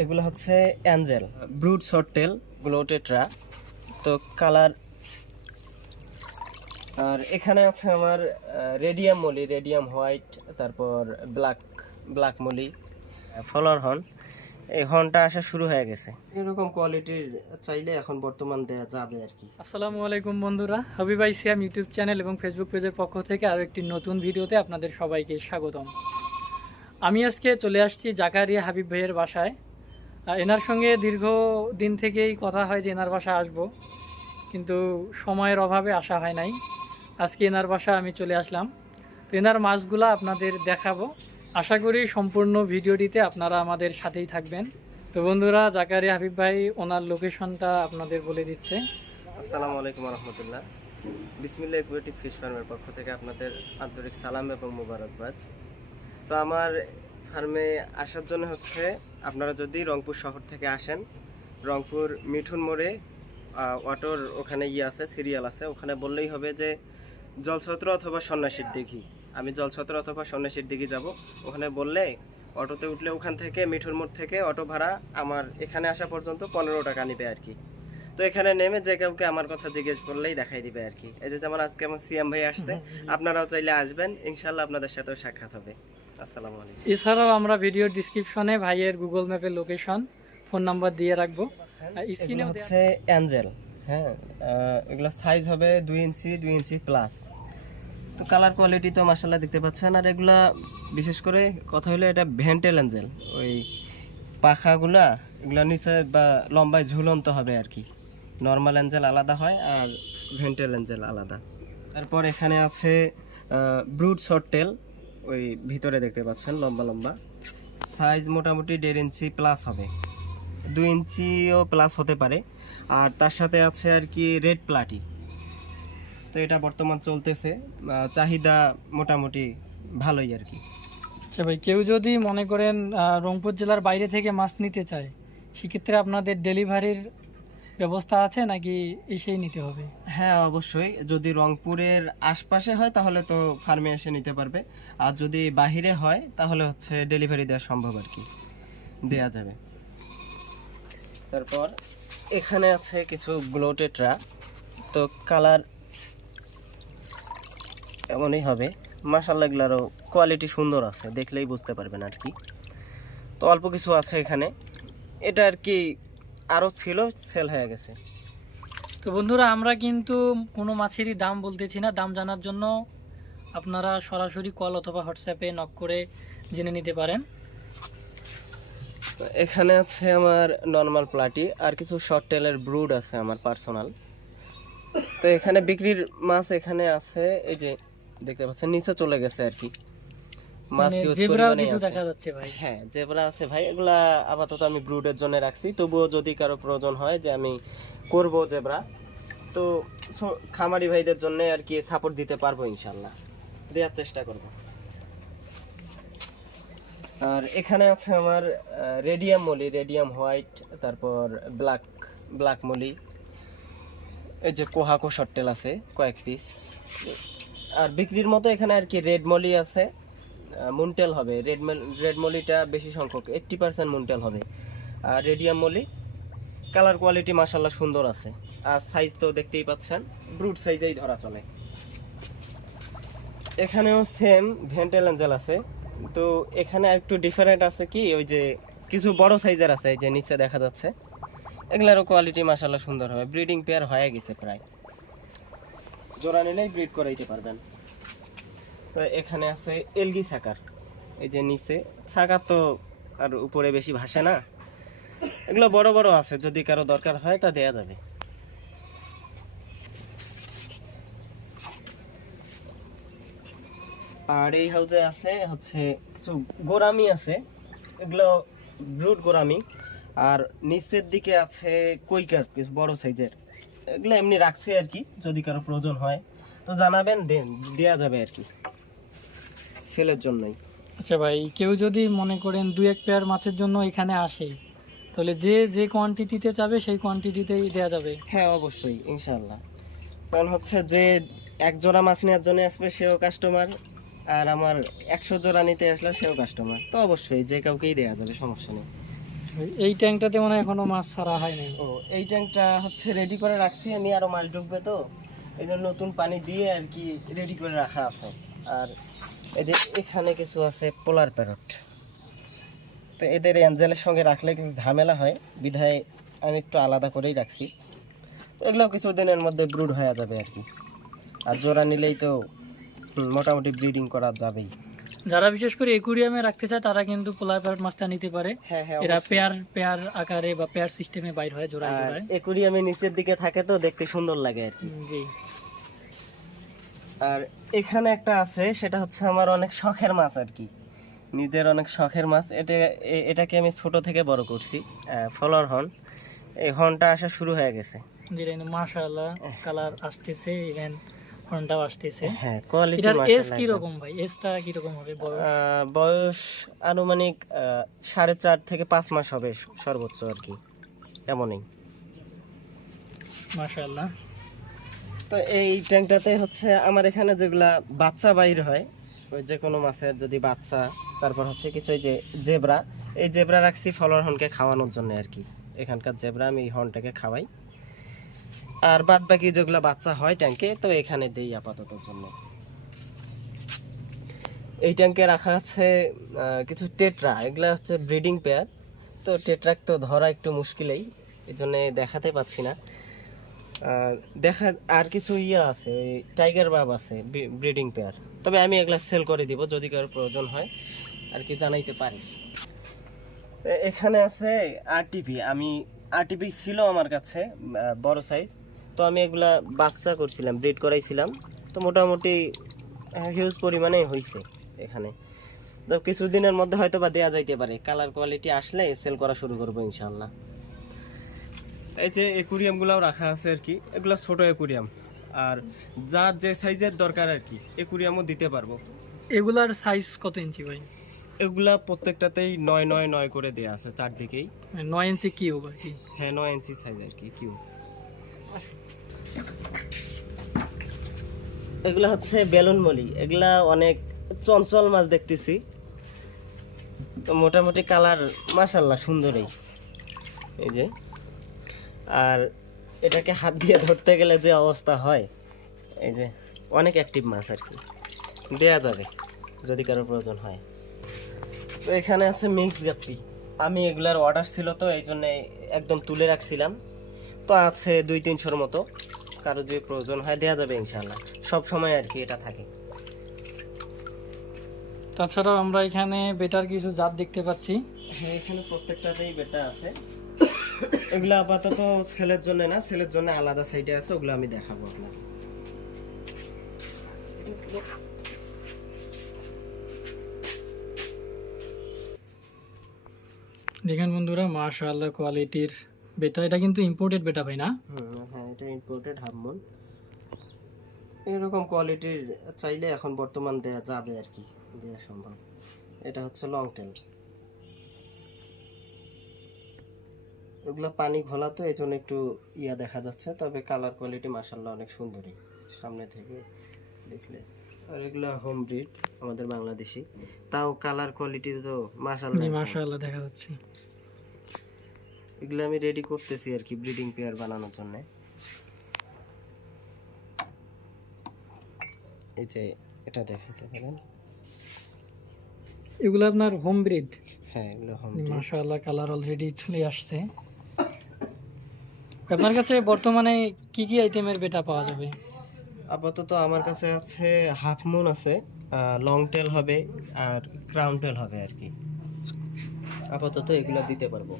এগুলো হচ্ছে Angel. Brood শর্টেল গ্লোটেট্রা। তো কালার আর এখানে আছে আমার রেডিয়াম মলি রেডিয়াম হোয়াইট তারপর black black molly flower horn. এই হর্নটা আসা শুরু হয়ে গেছে। এরকম কোয়ালিটির চাইলে এখন বর্তমান দেয়া যাবে আর কি। আসসালামু আলাইকুম বন্ধুরা হাবিবাই সিয়াম ইউটিউব চ্যানেল এবং ফেসবুক পেজের পক্ষ থেকে আরও একটি নতুন ভিডিওতে আপনাদের সবাইকে স্বাগতম। আমি আজকে চলে আসছি জাকারিয়া হাবিব ভাইয়ের বাসায়। এনার সঙ্গে দীর্ঘ দিন থেকেই কথা হয় যে এনার বাসায় আসব, কিন্তু সময়ের অভাবে আসা হয় নাই। আজকে এনার বাসা আমি চলে আসলাম। তো এনার মাছগুলো আপনাদের দেখাবো। আশা করি সম্পূর্ণ ভিডিওটিতে আপনারা আমাদের সাথেই থাকবেন। তো বন্ধুরা জাকারি হাবিব ভাই ওনার লোকেশনটা আপনাদের বলে দিচ্ছে। আসসালামু আলাইকুম রহমতুল্লাহ বিসমিল্লা একুয়েটিক ফিশ ফার্মের পক্ষ থেকে আপনাদের আন্তরিক সালাম এবং মুবারকবাদ। তো আমার ফার্মে আসার জন্য হচ্ছে আপনারা যদি রংপুর শহর থেকে আসেন রংপুর মিঠুন মোড়ে অটোর ওখানে ইয়ে আছে সিরিয়াল আছে ওখানে বললেই হবে যে জলছত্র অথবা সন্ন্যাসীর দিঘি। আমি জলছত্র অথবা সন্ন্যাসীর দিঘি যাব ওখানে বললে অটোতে উঠলে ওখান থেকে মিঠুন মোড় থেকে অটো ভাড়া আমার এখানে আসা পর্যন্ত পনেরো টাকা নেবে আর কি। তো এখানে নেমে যে কাউকে আমার কথা জিজ্ঞেস করলেই দেখাই দিবে আর কি। এই যে যেমন আজকে আমার সিএম ভাই আসছে আপনারাও চাইলে আসবেন ইনশাল্লাহ আপনাদের সাথেও সাক্ষাৎ হবে। আসসালামু আলাইকুম। এছাড়াও আমরা ভিডিও ডিসক্রিপশনে ভাইয়ের গুগল ম্যাপের লোকেশন ফোন নাম্বার দিয়ে রাখব। স্ক্রিনেও হচ্ছে অ্যাঞ্জেল হ্যাঁ? এগুলো সাইজ হবে দুই ইঞ্চি দুই ইঞ্চি প্লাস তো কালার কোয়ালিটি তো মাসাল্লাহ দেখতে পাচ্ছেন। আর এগুলা বিশেষ করে কথা হলো এটা ভেন্টেল অ্যাঞ্জেল ওই পাখাগুলা এগুলা নিচে বা লম্বায় ঝুলন্ত হবে আর কি। নর্মাল অ্যাঞ্জেল আলাদা হয় আর ভেন্টেল অ্যাঞ্জেল আলাদা। তারপর এখানে আছে ব্রুড শর্টেল ওই ভিতরে দেখতে পাচ্ছেন, লম্বা লম্বা। সাইজ মোটামুটি দেড় ইঞ্চি প্লাস হবে। দুই ইঞ্চিও প্লাস হতে পারে। আর তার সাথে আছে আর কি রেড প্লাটি তো এটা বর্তমান চলতেছে। চাহিদা মোটামুটি ভালোই আর কি। আচ্ছা ভাই, কেউ যদি মনে করেন রংপুর জেলার বাইরে থেকে মাছ নিতে চায়, সেক্ষেত্রে আপনাদের ডেলিভারির ব্যবস্থা আছে নাকি এসেই নিতে হবে? হ্যাঁ অবশ্যই। যদি রংপুরের আশপাশে হয়, তাহলে তো ফার্মে এসে নিতে পারবে। আর যদি বাহিরে হয়, তাহলে হচ্ছে ডেলিভারি দেওয়া সম্ভব আর কি। দেয়া যাবে। তারপর এখানে আছে কিছু গ্লোটেট্রা তো কালার এমনই হবে। মাসাল্লাহ এগুলারও কোয়ালিটি সুন্দর আছে। দেখলেই বুঝতে পারবেন আর কি। তো অল্প কিছু আছে এখানে। এটা আর কি আরও ছিল সেল হয়ে গেছে। তো বন্ধুরা আমরা কিন্তু কোনো মাছেরই দাম বলতেছি না। দাম জানার জন্য আপনারা সরাসরি কল অথবা হোয়াটসঅ্যাপে নক করে জেনে নিতে পারেন। তো এখানে আছে আমার নর্মাল প্লাটি আর কিছু শর্ট টেলের ব্রুড আছে আমার পার্সোনাল তো এখানে বিক্রির মাছ এখানে আছে এই যে দেখতে পাচ্ছেন নিচে চলে গেছে আর কি। মাছ মানে ইউজ জেব্রাও পরিমাণেই কিছু আছে। দেখা যাচ্ছে ভাই। হ্যাঁ যেগুলা আছে ভাই। এগুলা আপাতত আমি ব্রুডের জন্য রাখছি। তবুও যদি কারও প্রয়োজন হয় যে আমি করব জেব্রা তো খামারি ভাইদের জন্য আর কি সাপোর্ট দিতে পারব ইনশাল্লাহ দেওয়ার চেষ্টা করব। আর এখানে আছে আমার রেডিয়াম মলি রেডিয়াম হোয়াইট তারপর ব্ল্যাক ব্ল্যাক মলি। এই যে কোহাকো শর্টেল আছে কয়েক পিস আর বিক্রির মতো এখানে আর কি রেড মলি আছে। মুনটেল হবে। রেড রেড মলিটা বেশি সংখ্যক এইট্টি পার্সেন্ট মুনটেল হবে। আর রেডিয়াম মলি, কালার কোয়ালিটি মাসাল্লাহ সুন্দর আছে। আর সাইজ তো দেখতেই পাচ্ছেন ব্রুট সাইজেই ধরা চলে। এখানেও সেম ভেন্টেল অ্যাঞ্জেল আছে। তো এখানে একটু ডিফারেন্ট আছে কি, ওই যে কিছু বড় সাইজের আছে যে নিচে দেখা যাচ্ছে। এগুলারও কোয়ালিটি মাসাল্লাহ সুন্দর হবে। ব্রিডিং পেয়ার হয়ে গেছে প্রায়। জোড়া নিলেই ব্রিড করাইতে পারবেন। তো এখানে আছে এলগি সাকার এই যে নিচে, ছাকা তো আর উপরে বেশি ভাসে না। এগুলো বড় বড় আছে, যদি কারও দরকার হয় তা দেয়া যাবে। আর এই হাউজে আছে হচ্ছে কিছু গোরামি আছে। এগুলো ব্রুড গোরামি। আর নিচের দিকে আছে কৈকার পিস বড় সাইজের। এগুলো এমনি রাখছে আর কি, যদি কারও প্রয়োজন হয়। তো জানাবেন, দেন, দেয়া যাবে আর কি। সেলের জন্যই। আচ্ছা ভাই কেউ যদি মনে করেন দু এক পেয়ার মাছের জন্য এখানে আসে তাহলে যে যে কোয়ান্টিটিতে চাবে সেই কোয়ান্টিটিতেই দেওয়া যাবে। হ্যাঁ অবশ্যই ইনশাল্লাহ কারণ হচ্ছে যে এক জোড়া মাছ নেওয়ার জন্য আসবে সেও কাস্টমার আর আমার একশো জোড়া নিতে আসলে সেও কাস্টমার তো অবশ্যই যে কাউকেই দেওয়া যাবে সমস্যা নেই। এই ট্যাঙ্কটাতে মনে এখনও মাছ ছাড়া হয় নাই। ও এই ট্যাঙ্কটা হচ্ছে রেডি করে রাখছি আমি আরও মাছ ঢুকবে তো। এই জন্য নতুন পানি দিয়ে আর কি রেডি করে রাখা আছে। আর এই যে এখানে কিছু আছে পোলার প্যারট। তো এদের অ্যাঞ্জেলের সঙ্গে রাখলে কিছু ঝামেলা হয়। বিধায় আমি একটু আলাদা করেই রাখছি। তো এগুলো কিছু দিনের মধ্যে ব্রুড হয়ে যাবে আর কি। আর জোড়া নিলেই তো মোটামুটি ব্রিডিং করা যাবেই। যারা বিশেষ করে একুরিয়ামে রাখতে চায় তারা কিন্তু পোলার প্যারট মাছটা নিতে পারে। হ্যাঁ হ্যাঁ এরা পেয়ার পেয়ার আকারে বা পেয়ার সিস্টেমে বাইর হয় আর জোড়ায়। একুরিয়ামে নিচের দিকে থাকে তো দেখতে সুন্দর লাগে আর কি। জি। আর এখানে একটা আছে সেটা হচ্ছে আমার অনেক শখের মাছ আর কি। নিজের অনেক শখের মাছ। এটা এটাকে আমি ছোট থেকে বড় করছি ফলোয়ার হর্ন এই হর্নটা আসা শুরু হয়ে গেছে। মাশাআল্লাহ কালার আসতেছে ইভেন হর্নটাও আসতেছে। হ্যাঁ কোয়ালিটি এজ কি রকম ভাই? এজটা কি রকম হবে বয়স? আনুমানিক সাড়ে চার থেকে পাঁচ মাস হবে সর্বোচ্চ আর কি। এমনই। মাশাআল্লাহ। তো এই ট্যাঙ্কটাতে হচ্ছে আমার এখানে যেগুলা বাচ্চা বাইর হয়, ওই যে কোনো মাছের যদি বাচ্চা, তারপর হচ্ছে কিছু যে জেব্রা, এই জেব্রা রাখছি ফলোয়ার হর্নকে খাওয়ানোর জন্য আর কি। এখানকার জেব্রা আমি এই হর্নটাকে খাওয়াই। আর বাদ বাকি যেগুলা বাচ্চা হয় ট্যাঙ্কে, তো এখানে দেই আপাতত জন্য। এই ট্যাঙ্কে রাখা আছে কিছু টেট্রা, এগুলা হচ্ছে ব্রিডিং পেয়ার। তো টেট্রাক তো ধরা একটু মুশকিলেই এই জন্যে দেখাতে পাচ্ছি না। আর দেখা আর কিছু ইয়ে আছে, ওই টাইগার বাব আছে ব্রিডিং পেয়ার তবে আমি এগুলা সেল করে দিব, যদি কারও প্রয়োজন হয়, আর কি জানাইতে পারি। এখানে আছে আরটিপি আমি আরটিপি ছিল আমার কাছে বড় সাইজ তো আমি এগুলা বাচ্চা করছিলাম ব্রিড করাইছিলাম। তো মোটামুটি হিউজ পরিমাণে হয়েছে এখানে। তো কিছুদিনের মধ্যে হয়তো বা দেওয়া যাইতে পারে। কালার কোয়ালিটি আসলে সেল করা শুরু করব ইনশাল্লাহ এই যে একুরিয়ামগুলাও রাখা আছে আর কি এগুলো ছোট একুরিয়াম। আর যার যে সাইজের দরকার আর কি একুরিয়ামও দিতে পারব। এগুলার সাইজ কত ইঞ্চি ভাই? এগুলা প্রত্যেকটাতেই নয় নয় নয় করে দেওয়া আছে চারদিকেই। মানে নয় ইঞ্চি কিউব আর কি? হ্যাঁ নয় ইঞ্চি সাইজ আর কি কিউ এগুলা হচ্ছে বেলুন মলি। এগুলা অনেক চঞ্চল মাছ দেখতেছি। তো মোটামুটি কালার মাসাল্লাহ সুন্দরই। এই যে। আর এটাকে হাত দিয়ে ধরতে গেলে যে অবস্থা হয় এই যে অনেক অ্যাক্টিভ মাছ আর কি। দেয়া যাবে যদি কারও প্রয়োজন হয়। তো এখানে আছে মিক্স গাপ্পি। আমি এগুলার অর্ডার ছিল তো এই জন্যে একদম তুলে রাখছিলাম। তো আছে দুই তিনশোর মতো। কারও যদি প্রয়োজন হয় দেওয়া যাবে ইনশাল্লাহ সব সময় আর কি এটা থাকে। তাছাড়াও আমরা এখানে বেটার কিছু জাত দেখতে পাচ্ছি। হ্যাঁ এখানে প্রত্যেকটাতেই বেটা আছে। এগুলো আপাতত ছেলের জন্য না ছেলের জন্য আলাদা সাইডে আছে ওগুলো আমি দেখাবো আপনার দেখেন বন্ধুরা মাশাআল্লাহ কোয়ালিটির বেটা এটা কিন্তু ইম্পোর্টেড বেটা ভাই না? হ্যাঁ এটা ইম্পোর্টেড হাফমুন এরকম কোয়ালিটির চাইলে এখন বর্তমান দেয়া যাবে আর কি দেওয়া সম্ভব। এটা হচ্ছে লং টেল এগুলো পানি ঘোলা তো এই জন্য একটু ইয়া দেখা যাচ্ছে। তবে কালার কোয়ালিটি মাসাল্লাহ অনেক সুন্দরই সামনে থেকে দেখলে। আর এগুলো হোম ব্রিড আমাদের বাংলাদেশি। তাও কালার কোয়ালিটি তো জি মাসাল্লাহ দেখা যাচ্ছে। এগুলো আমি রেডি করতেছি আর কি ব্রিডিং পেয়ার বানানোর জন্য। এই যে এটা দেখাতে পারেন। এগুলো আপনার হোম ব্রিড হ্যাঁ এগুলো হোম ব্রিড মাশাআল্লাহ কালার অলরেডি চলে আসছে। আপনার কাছে বর্তমানে কি কি আইটেমের বেটা পাওয়া যাবে? আপাতত আমার কাছে আছে হাফ মুন আছে লং টেল হবে আর ক্রাউন টেল হবে আর কি। আপাতত এগুলো দিতে পারব।